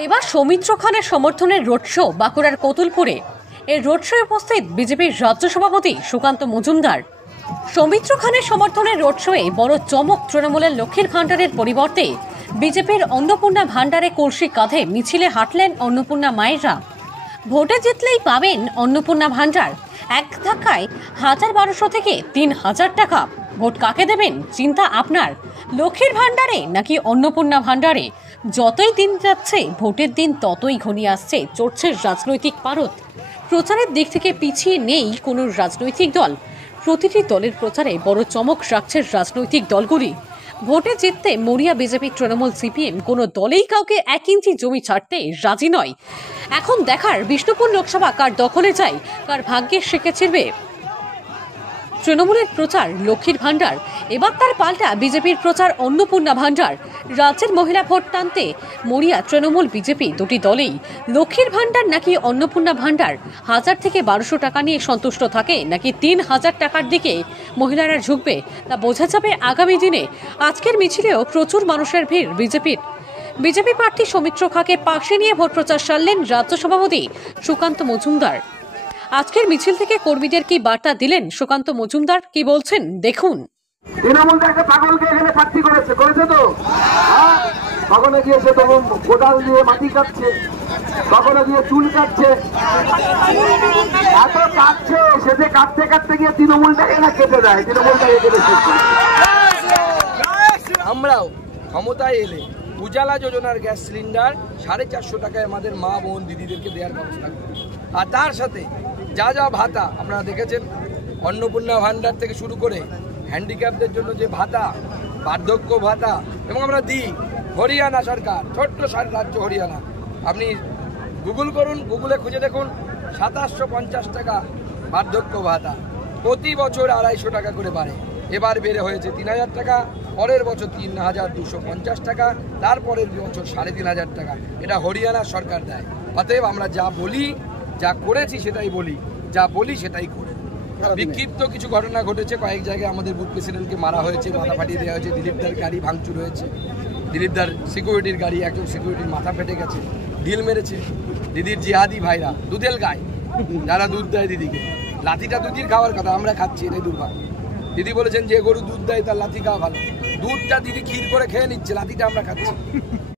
এবার সৌমিত্র খানের সমর্থনের রোড শো বাঁকুড়ার কতুলপুরে। এই রোড শোয়ে উপস্থিত বিজেপির রাজ্য সভাপতি সুকান্ত মজুমদার। সৌমিত্র খানের সমর্থনের রোড শোয়ে বড় চমক। তৃণমূলের লক্ষ্মীর ভাণ্ডারের পরিবর্তে বিজেপির অন্নপূর্ণা ভাণ্ডারে কলসি কাঁধে মিছিলে হাঁটলেন অন্নপূর্ণা মায়েরা। ভোটে জিতলেই পাবেন অন্নপূর্ণা ভাণ্ডার, এক ধাক্কায় 1200 থেকে 3000 টাকা। ভোট কাকে দেবেন চিন্তা আপনার, লক্ষ্মীর ভাণ্ডারে নাকি অন্নপূর্ণা ভাণ্ডারে? যতই দিন যাচ্ছে ভোটের দিন ততই ঘনিয়ে আসছে, চড়ছে রাজনৈতিক পারদ। প্রচারের দিক থেকে পিছিয়ে নেই কোনো রাজনৈতিক দল। প্রতিটি দলের প্রচারে বড় চমক রাখছে রাজনৈতিক দলগুলি। ভোটে জিততে মরিয়া বিজেপি, তৃণমূল, সিপিএম কোনো দলেই কাউকে 1 ইঞ্চি জমি ছাড়তে রাজি নয়। এখন দেখার বিষ্ণুপুর লোকসভা কার দখলে যায়, কার ভাগ্যে শেখে ছিড়বে। তৃণমূলের প্রচার লক্ষ্মীর ভাণ্ডার, এবার তার পাল্টা বিজেপির প্রচার অন্নপূর্ণা ভাণ্ডার। রাজ্যের মহিলা ভোট টানতে মরিয়া তৃণমূল, বিজেপি দুটি দলেই। লক্ষ্মীর ভাণ্ডার নাকি অন্নপূর্ণা ভাণ্ডার? 1000 থেকে 1200 টাকা নিয়ে সন্তুষ্ট থাকে নাকি 3000 টাকার দিকে মহিলারা ঝুঁকবে, তা বোঝা যাবে আগামী দিনে। আজকের মিছিলেও প্রচুর মানুষের ভিড় বিজেপির। বিজেপি প্রার্থী সৌমিত্র খাঁকে পাশে নিয়ে ভোট প্রচার সারলেন রাজ্য সভাপতি সুকান্ত মজুমদার। আজকের মিছিল থেকে কর্মীদের কি বার্তা দিলেন সুকান্ত মজুমদার, কি বলছেন দেখুন। তৃণমূল একটা পাগলকে এখানে প্রার্থী করেছে তো, কখনো গিয়েছে তখন কোদাল দিয়ে মাটি কাটছে, কখনো গিয়ে চুল কাটছে, এত কাটছে সে যে কাটতে কাটতে গিয়ে তৃণমূলটাকে না কেটে দেয়, তৃণমূলটাকে কেটে শেষ করে। আমরাও ক্ষমতায় এলে উজালা যোজনার গ্যাস সিলিন্ডার 450 টাকায় আমাদের মা বোন দিদিদেরকে দেওয়ার ব্যবস্থা করি। আর তার সাথে যা যা ভাতা আপনারা দেখেছেন, অন্নপূর্ণা ভাণ্ডার থেকে শুরু করে হ্যান্ডিক্যাপদের জন্য যে ভাতা, বার্ধক্য ভাতা, এবং আমরা দিই। হরিয়ানা সরকার, ছোট্ট রাজ্য হরিয়ানা, আপনি গুগল করুন, গুগলে খুঁজে দেখুন, 2750 টাকা বার্ধক্য ভাতা, প্রতি বছর 250 টাকা করে বাড়ে। এবার বেড়ে হয়েছে 3000 টাকা, পরের বছর 3250 টাকা, তারপরের বছর 3500 টাকা। এটা হরিয়ানা সরকার দেয়। অতএব আমরা যা বলি, যা করেছি সেটাই বলি, যা বলি সেটাই করে। বিক্ষিপ্ত কিছু ঘটনা ঘটেছে, কয়েক জায়গায় আমাদের বুথ প্রেসিডেন্টকে মারা হয়েছে, মাথা ফাটিয়ে দেওয়া হয়েছে, দিলীপদার গাড়ি ভাঙচুর হয়েছে, দিলীপদার সিকিউরিটির গাড়ি, একজন সিকিউরিটির মাথা ফেটে গেছে, ঢিল মেরেছে। দিদির জিহাদি ভাইরা দুধেল গায়, যারা দুধ দেয় দিদিকে, লাঠিটা দুধের খাওয়ার কথা, আমরা খাচ্ছি, এটাই দুর্ভাগ্য। দিদি বলেছেন যে গরু দুধ দেয় তার লাঠি খাওয়া ভালো, দুধটা দিদি ক্ষীর করে খেয়ে নিচ্ছে, লাঠিটা আমরা খাচ্ছি।